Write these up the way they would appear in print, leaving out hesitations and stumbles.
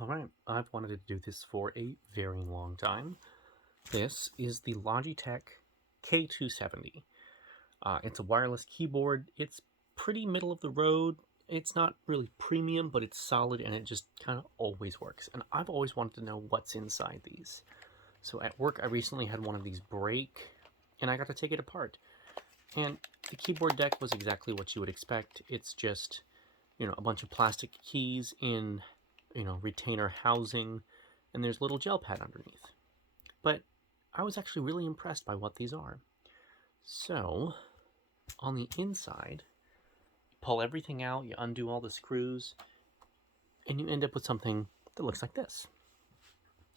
Alright, I've wanted to do this for a very long time. This is the Logitech K270. It's a wireless keyboard. It's pretty middle of the road. It's not really premium, but it's solid and it just kind of always works. And I've always wanted to know what's inside these. So at work, I recently had one of these break, and I got to take it apart. And the keyboard deck was exactly what you would expect. It's just, a bunch of plastic keys in retainer housing, and there's a little gel pad underneath. But I was actually really impressed by what these are. So, on the inside, you pull everything out, you undo all the screws, and you end up with something that looks like this.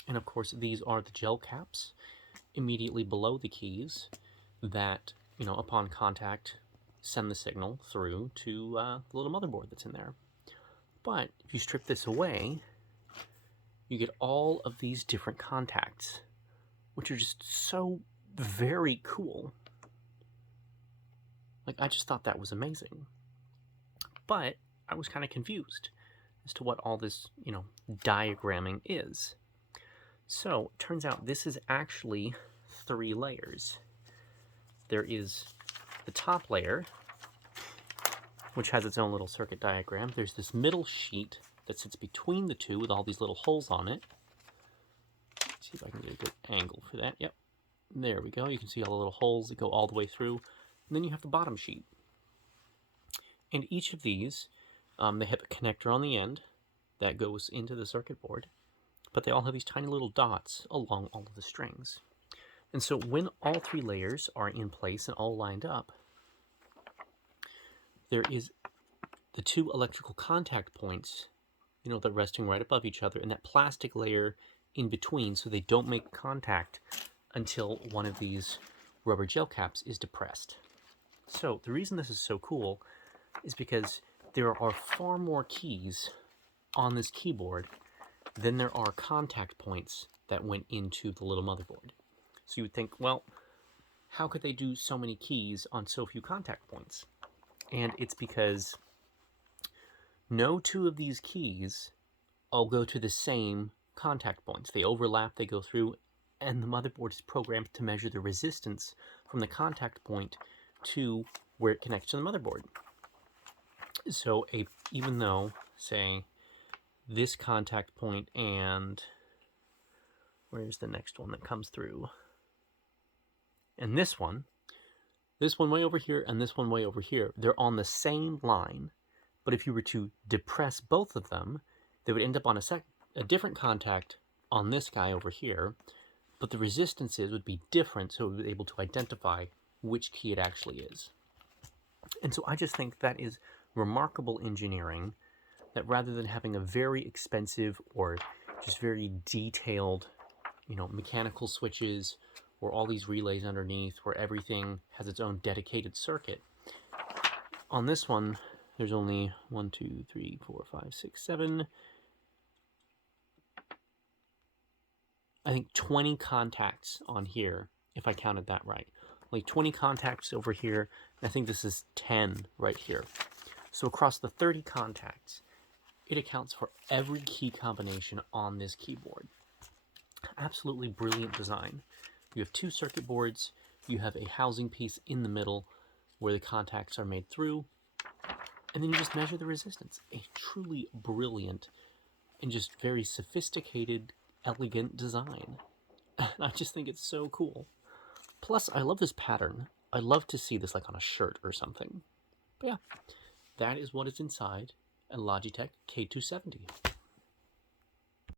And of course, these are the gel caps immediately below the keys that, upon contact, send the signal through to the little motherboard that's in there. But if you strip this away, you get all of these different contacts, which are just so very cool. I just thought that was amazing. But I was kind of confused as to what all this, diagramming is. So, it turns out this is actually 3 layers. There is the top layer, which has its own little circuit diagram. There's this middle sheet that sits between the two with all these little holes on it. Let's see if I can get a good angle for that. Yep, there we go. You can see all the little holes that go all the way through. And then you have the bottom sheet. And each of these, they have a connector on the end that goes into the circuit board, but they all have these tiny little dots along all of the strings. And so when all 3 layers are in place and all lined up, there is the 2 electrical contact points, they're resting right above each other, and that plastic layer in between so they don't make contact until one of these rubber gel caps is depressed. So the reason this is so cool is because there are far more keys on this keyboard than there are contact points that went into the little motherboard. So you would think, well, how could they do so many keys on so few contact points? And it's because no 2 of these keys all go to the same contact points. They overlap, they go through, and the motherboard is programmed to measure the resistance from the contact point to where it connects to the motherboard. So even though, say, this contact point and where's the next one that comes through? And this one way over here and this one way over here, they're on the same line. But if you were to depress both of them, they would end up on a different contact on this guy over here, but the resistances would be different, so it would be able to identify which key it actually is. And so I just think that is remarkable engineering, that rather than having a very expensive or just very detailed, mechanical switches or all these relays underneath where everything has its own dedicated circuit, on this one, there's only 1, 2, 3, 4, 5, 6, 7, I think 20 contacts on here, if I counted that right. Like 20 contacts over here, and I think this is 10 right here. So across the 30 contacts, it accounts for every key combination on this keyboard. Absolutely brilliant design. You have 2 circuit boards, you have a housing piece in the middle where the contacts are made through, and then you just measure the resistance. A truly brilliant and just very sophisticated, elegant design. I just think it's so cool. Plus, I love this pattern. I love to see this on a shirt or something. But yeah, that is what is inside a Logitech K270.